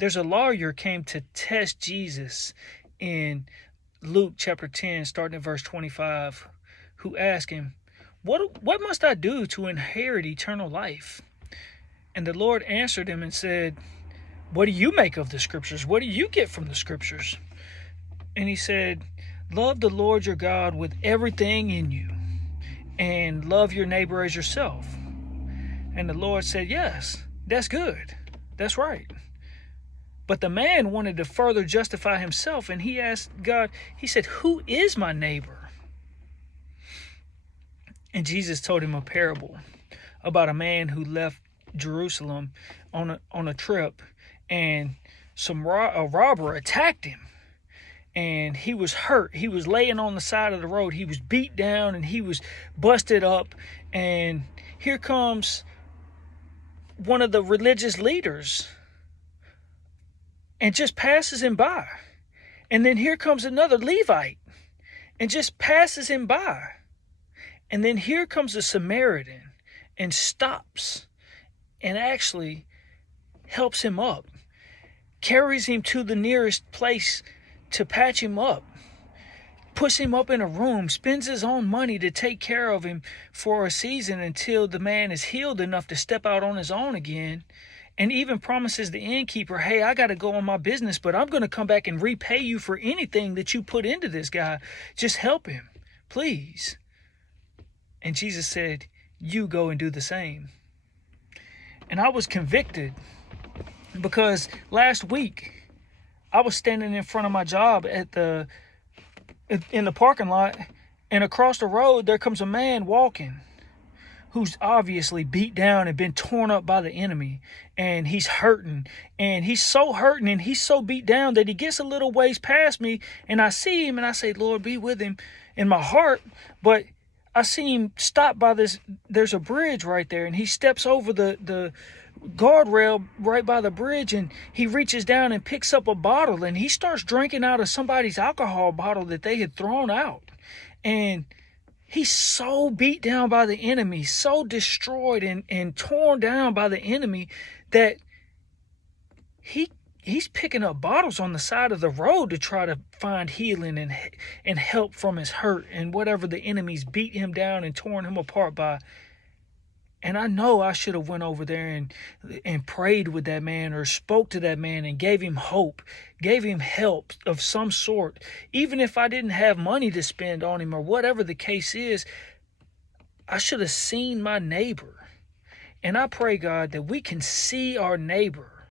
there's a lawyer came to test Jesus in Luke chapter 10, starting at verse 25, who asked him, what must I do to inherit eternal life? And the Lord answered him and said, what do you make of the scriptures? What do you get from the scriptures? And he said, love the Lord your God with everything in you, and love your neighbor as yourself. And the Lord said, yes, that's good. That's right. But the man wanted to further justify himself, and he asked God, he said, who is my neighbor? And Jesus told him a parable about a man who left Jerusalem on a trip, and a robber attacked him, and he was hurt. He was laying on the side of the road. He was beat down and he was busted up. And here comes one of the religious leaders and just passes him by. And then here comes another Levite and just passes him by. And then here comes a Samaritan and stops and actually helps him up, carries him to the nearest place to patch him up, puts him up in a room, spends his own money to take care of him for a season until the man is healed enough to step out on his own again, and even promises the innkeeper, hey, I got to go on my business, but I'm going to come back and repay you for anything that you put into this guy. Just help him, please. And Jesus said, you go and do the same. And I was convicted because last week I was standing in front of my job in the parking lot, and across the road there comes a man walking who's obviously beat down and been torn up by the enemy, and he's hurting, and he's so hurting and he's so beat down that he gets a little ways past me, and I see him and I say, Lord, be with him in my heart. But I see him stop by there's a bridge right there, and he steps over the guardrail right by the bridge, and he reaches down and picks up a bottle, and he starts drinking out of somebody's alcohol bottle that they had thrown out. And he's so beat down by the enemy, so destroyed and torn down by the enemy, that he's picking up bottles on the side of the road to try to find healing and help from his hurt and whatever the enemy's beat him down and torn him apart by. And I know I should have went over there and prayed with that man, or spoke to that man and gave him hope, gave him help of some sort. Even if I didn't have money to spend on him or whatever the case is, I should have seen my neighbor. And I pray, God, that we can see our neighbor